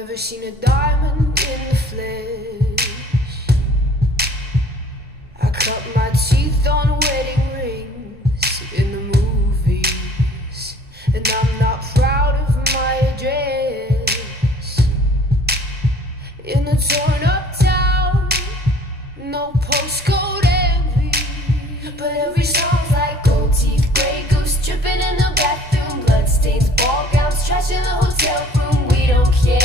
never seen a diamond in the flesh. I cut my teeth on wedding rings in the movies, and I'm not proud of my address. In a torn up town, no postcode envy, but every song's like gold teeth, grey goose dripping in the bathroom, bloodstains, ball gowns, trash in the hotel room. We don't care.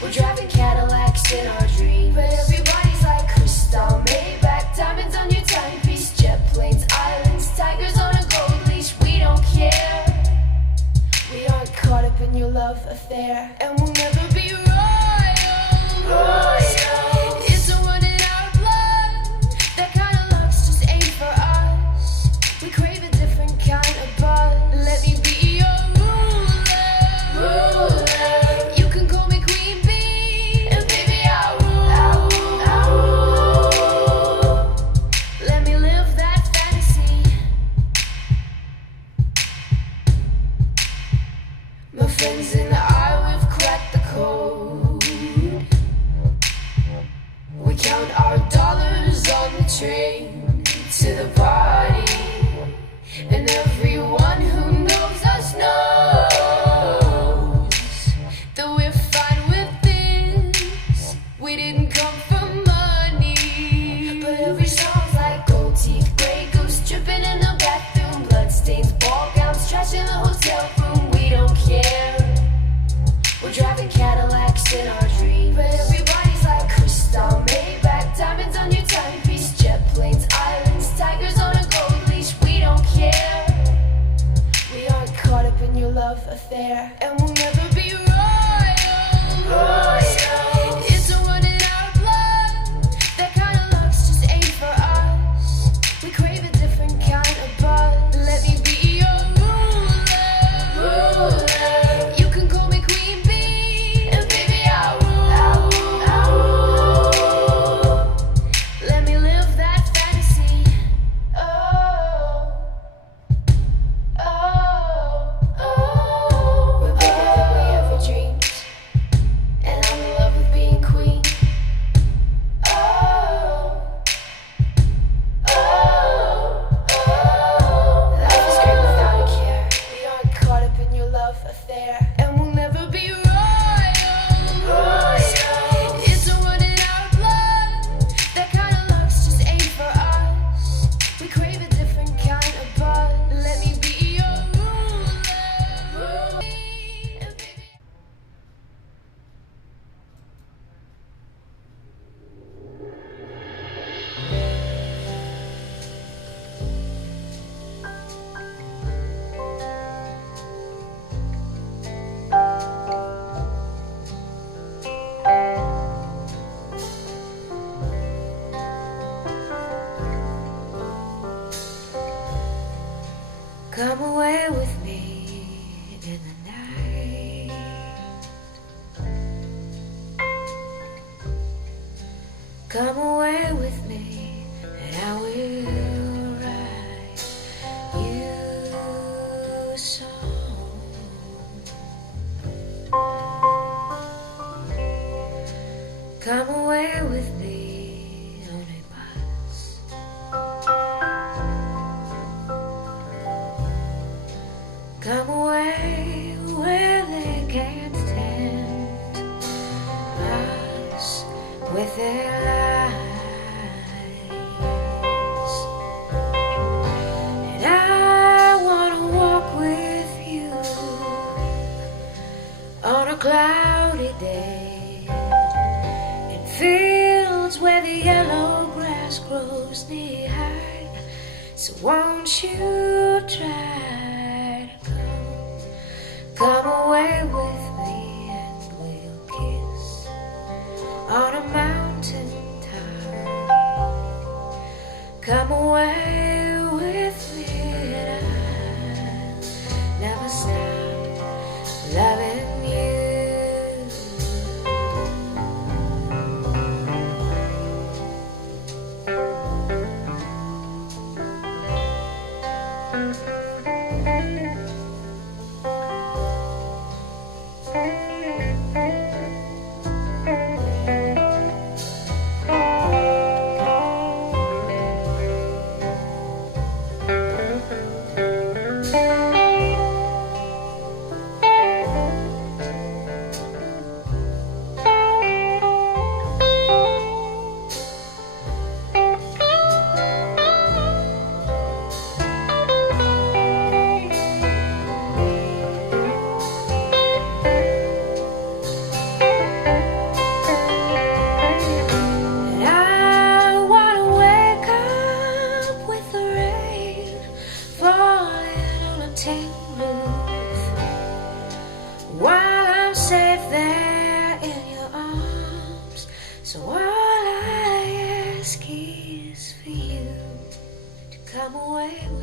We're driving Cadillacs in our dreams, but everybody's like crystal, Maybach, diamonds on your timepiece, jet planes, islands, tigers on a gold leash. We don't care. We aren't caught up in your love affair, and we'll never be royal. It's a one in our blood. That kind of luck's just ain't for us. We crave a different kind of buzz. Let me be your ruler. You can call me Queen Bee, and baby I'll rule. Let me live that fantasy. My friends and I, we've cracked the code. We count our dollars on the train to the party, and everyone who knows us knows that we're fine with this. We didn't come for money, but every song's like gold teeth, grey goose dripping in the bathroom, bloodstains, ball gowns, trash in the hotel room. We don't care. We're driving Cadillacs in our dreams, but everybody's like crystal, Maybach, diamonds on your timepiece, jet planes, islands, tigers on a gold leash. We don't care. We aren't caught up in your love affair, and we'll never be royal. It's a one in our blood. That kind of luck's just ain't for us. We crave a different kind of buzz. Let me be your ruler. You can call me Queen Bee, and baby I'll rule. Let me live that fantasy. We're bigger than we ever dreamed, and I'm in love with being queen. Life is great without a care. We aren't caught up in your love affair, and we'll never be royal. It's a one in our blood. That kind of luck's just ain't for us. We crave a different kind of buzz. Let me be your ruler. Come away with me in the night. Come away with me, and I will write you a song. Come away with me on a bus. Come away where they can't tempt us with their lies. And I wanna walk with you on a cloudy day in fields where the yellow grass grows knee high. So won't you try? Come away with me and we'll kiss on a mountain top. Come away with me and I'll never stop loving you. So all I ask is for you to come away with